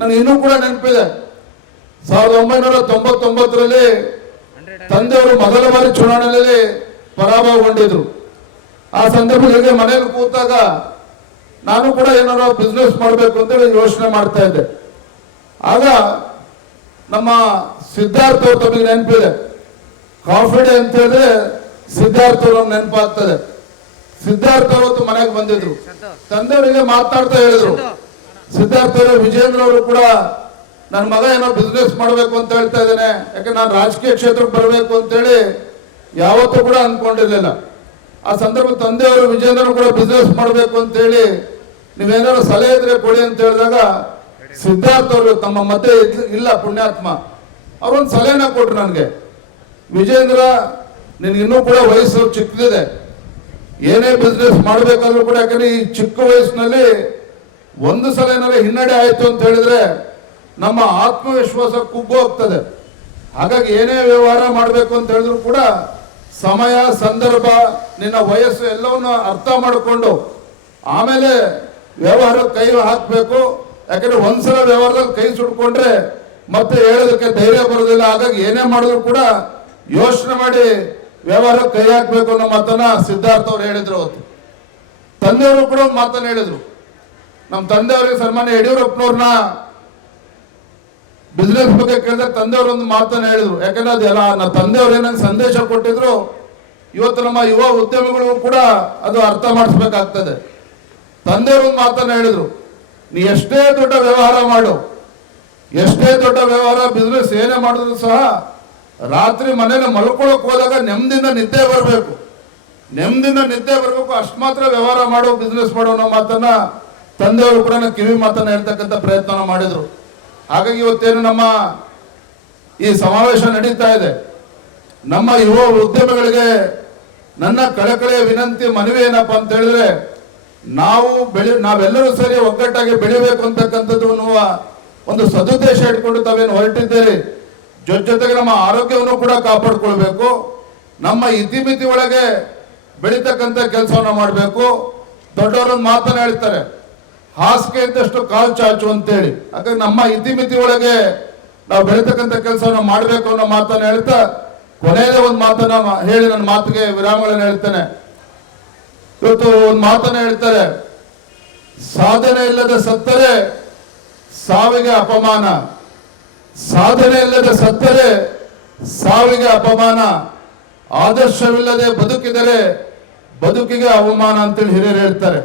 ನನಗೆ ಇನ್ನೂ ಕೂಡ ನೆನಪಿದೆ. ಸಾವಿರದ ಒಂಬೈನೂರ ತೊಂಬತ್ತೊಂಬತ್ತರಲ್ಲಿ ತಂದೆಯವರು ಮೊದಲ ಬಾರಿ ಚುನಾವಣೆಯಲ್ಲಿ ಪರಾಭವಗೊಂಡಿದ್ರು ಆ ಸಂದರ್ಭದಲ್ಲಿ ಮನೆಯಲ್ಲಿ ಕೂತಾಗ ನಾನು ಕೂಡ ಏನಾರ ಬಿಸ್ನೆಸ್ ಮಾಡಬೇಕು ಅಂತೇಳಿ ಯೋಚನೆ ಮಾಡ್ತಾ ಇದ್ದೆ. ಆಗ ನಮ್ಮ ಸಿದ್ಧಾರ್ಥ ಅವ್ರು ತಮಗೆ ನೆನಪಿದೆ. ಕಾಫಿ ಡೇ ಅಂತ ಹೇಳಿದ್ರೆ ಸಿದ್ಧಾರ್ಥ ಅವ್ರ ನೆನಪಾಗ್ತದೆ. ಸಿದ್ಧಾರ್ಥ ಅವತ್ತು ಮನೆಗೆ ಬಂದಿದ್ರು. ತಂದೆಯವರಿಗೆ ಮಾತಾಡ್ತಾ ಹೇಳಿದ್ರು. ಸಿದ್ಧಾರ್ಥ ಅವರು, ವಿಜೇಂದ್ರ ಅವರು ಕೂಡ ನನ್ನ ಮಗ ಏನೋ ಬಿಸ್ನೆಸ್ ಮಾಡಬೇಕು ಅಂತ ಹೇಳ್ತಾ ಇದ್ದೇನೆ. ಯಾಕೆ ನಾನು ರಾಜಕೀಯ ಕ್ಷೇತ್ರಕ್ಕೆ ಬರಬೇಕು ಅಂತೇಳಿ ಯಾವತ್ತೂ ಕೂಡ ಅಂದ್ಕೊಂಡಿರಲಿಲ್ಲ ಆ ಸಂದರ್ಭ ತಂದೆಯವರು ವಿಜೇಂದ್ರ ಕೂಡ ಬಿಸ್ನೆಸ್ ಮಾಡಬೇಕು ಅಂತೇಳಿ ನೀವೇನಾದ್ರು ಸಲಹೆ ಇದ್ರೆ ಕೊಡಿ ಅಂತ ಹೇಳಿದಾಗ ಸಿದ್ಧಾರ್ಥ ಅವರು ತಮ್ಮ ಇದ್- ಇಲ್ಲ, ಪುಣ್ಯಾತ್ಮ. ಅವರೊಂದು ಸಲಹೆನ ಕೊಟ್ರು ನನಗೆ. ವಿಜೇಂದ್ರ ನಿನಗಿನ್ನೂ ಕೂಡ ವಯಸ್ಸು ಚಿಕ್ಕದಿದೆ. ಏನೇ ಬಿಸ್ನೆಸ್ ಮಾಡಬೇಕಾದ್ರೂ ಕೂಡ, ಯಾಕಂದ್ರೆ ಈ ಚಿಕ್ಕ ವಯಸ್ಸಿನಲ್ಲಿ ಒಂದು ಸಲ ಏನಾರ ಹಿನ್ನಡೆ ಆಯಿತು ಅಂತ ಹೇಳಿದ್ರೆ ನಮ್ಮ ಆತ್ಮವಿಶ್ವಾಸ ಕುಗ್ಗು ಹೋಗ್ತದೆ. ಹಾಗಾಗಿ ಏನೇ ವ್ಯವಹಾರ ಮಾಡಬೇಕು ಅಂತ ಹೇಳಿದ್ರು ಕೂಡ ಸಮಯ, ಸಂದರ್ಭ, ನಿನ್ನ ವಯಸ್ಸು ಎಲ್ಲವನ್ನು ಅರ್ಥ ಮಾಡಿಕೊಂಡು ಆಮೇಲೆ ವ್ಯವಹಾರ ಕೈ ಹಾಕಬೇಕು. ಯಾಕಂದ್ರೆ ಒಂದ್ಸಲ ವ್ಯವಹಾರದಲ್ಲಿ ಕೈ ಸುಟ್ಕೊಂಡ್ರೆ ಮತ್ತೆ ಹೇಳೋದಕ್ಕೆ ಧೈರ್ಯ ಬರೋದಿಲ್ಲ. ಹಾಗಾಗಿ ಏನೇ ಮಾಡಿದ್ರು ಕೂಡ ಯೋಚನೆ ಮಾಡಿ ವ್ಯವಹಾರ ಕೈ ಹಾಕ್ಬೇಕು ಅನ್ನೋ ಮಾತನ್ನ ಸಿದ್ಧಾರ್ಥ ಅವ್ರು ಹೇಳಿದ್ರು ಅವತ್ತು. ತಂದೆಯವರು ಕೂಡ ಮಾತನ್ನ ಹೇಳಿದ್ರು. ನಮ್ಮ ತಂದೆಯವರಿಗೆ ಸನ್ಮಾನ್ಯ ಯಡಿಯೂರಪ್ಪನವ್ರನ್ನ ಬಿಸ್ನೆಸ್ ಬಗ್ಗೆ ಕೇಳಿದ್ರೆ ತಂದೆಯವರು ಒಂದು ಮಾತನ್ನ ಹೇಳಿದ್ರು. ಯಾಕಂದ್ರೆ ಅದೆಲ್ಲ ನನ್ನ ತಂದೆಯವರು ಏನಂತ ಸಂದೇಶ ಕೊಟ್ಟಿದ್ರು, ಇವತ್ತು ನಮ್ಮ ಯುವ ಉದ್ಯಮಿಗಳು ಕೂಡ ಅದು ಅರ್ಥ ಮಾಡಿಸ್ಬೇಕಾಗ್ತದೆ. ತಂದೆಯವರು ಒಂದು ಮಾತನ್ನ ಹೇಳಿದ್ರು, ನೀ ಎಷ್ಟೇ ದೊಡ್ಡ ವ್ಯವಹಾರ ಮಾಡು, ಎಷ್ಟೇ ದೊಡ್ಡ ವ್ಯವಹಾರ ಬಿಸ್ನೆಸ್ ಏನೇ ಮಾಡಿದ್ರು ಸಹ ರಾತ್ರಿ ಮನೇಲಿ ಮಲ್ಕೊಳಕ್ ಹೋದಾಗ ನೆಮ್ಮದಿಂದ ನಿದ್ದೆ ಬರಬೇಕು. ನೆಮ್ಮದಿಯಿಂದ ನಿದ್ದೆ ಬರಬೇಕು, ಅಷ್ಟು ಮಾತ್ರ ವ್ಯವಹಾರ ಮಾಡೋ ಬಿಸ್ನೆಸ್ ಮಾಡೋ ಅನ್ನೋ ಮಾತನ್ನ ತಂದೆಯವರು ಕೂಡ ಕಿವಿ ಮಾತನ್ನ ಹೇಳ್ತಕ್ಕಂಥ ಪ್ರಯತ್ನ ಮಾಡಿದ್ರು. ಹಾಗಾಗಿ ಇವತ್ತೇನು ನಮ್ಮ ಈ ಸಮಾವೇಶ ನಡೀತಾ ಇದೆ. ನಮ್ಮ ಯುವ ಉದ್ಯಮಿಗಳಿಗೆ ನನ್ನ ಕಳಕಳಿಯ ವಿನಂತಿ, ಮನವಿ ಏನಪ್ಪಾ ಅಂತ ಹೇಳಿದ್ರೆ, ನಾವು ಬೆಳಿ, ನಾವೆಲ್ಲರೂ ಸೇರಿ ಒಗ್ಗಟ್ಟಾಗಿ ಬೆಳಿಬೇಕು ಅಂತಕ್ಕಂಥದ್ದು ಅನ್ನುವ ಒಂದು ಸದುದ್ದೇಶ ಇಟ್ಕೊಂಡು ತಾವೇನು ಹೊರಟಿದ್ದೀರಿ. ಜೊತೆ ಜೊತೆಗೆ ನಮ್ಮ ಆರೋಗ್ಯವನ್ನು ಕೂಡ ಕಾಪಾಡ್ಕೊಳ್ಬೇಕು. ನಮ್ಮ ಇತಿಮಿತಿ ಒಳಗೆ ಬೆಳೀತಕ್ಕಂಥ ಕೆಲಸವನ್ನು ಮಾಡಬೇಕು. ದೊಡ್ಡವರೊಂದು ಮಾತನ್ನ ಹೇಳ್ತಾರೆ. ಹಾಸಿಗೆ ಇದ್ದಷ್ಟು ಕಾಲು ಚಾಚು ಅಂತೇಳಿ. ಹಾಗಾಗಿ ನಮ್ಮ ಇತಿಮಿತಿ ಒಳಗೆ ನಾವು ಬೆಳೀತಕ್ಕಂಥ ಕೆಲಸವನ್ನು ಮಾಡಬೇಕು ಅನ್ನೋ ಮಾತನ್ನು ಹೇಳ್ತಾ, ಕೊನೆಯದೇ ಒಂದು ಮಾತನ್ನ ಹೇಳಿ ನನ್ನ ಮಾತಿಗೆ ವಿರಾಮಗಳನ್ನು ಹೇಳ್ತೇನೆ. ಇವತ್ತು ಒಂದು ಮಾತನ್ನ ಹೇಳ್ತಾರೆ, ಸಾಧನೆ ಇಲ್ಲದ ಸತ್ತರೆ ಸಾವಿಗೆ ಅಪಮಾನ. ಸಾಧನೆ ಇಲ್ಲದ ಸತ್ತರೆ ಸಾವಿಗೆ ಅಪಮಾನ. ಆದರ್ಶವಿಲ್ಲದೆ ಬದುಕಿದರೆ ಬದುಕಿಗೆ ಅವಮಾನ ಅಂತೇಳಿ ಹಿರಿಯರು ಹೇಳ್ತಾರೆ.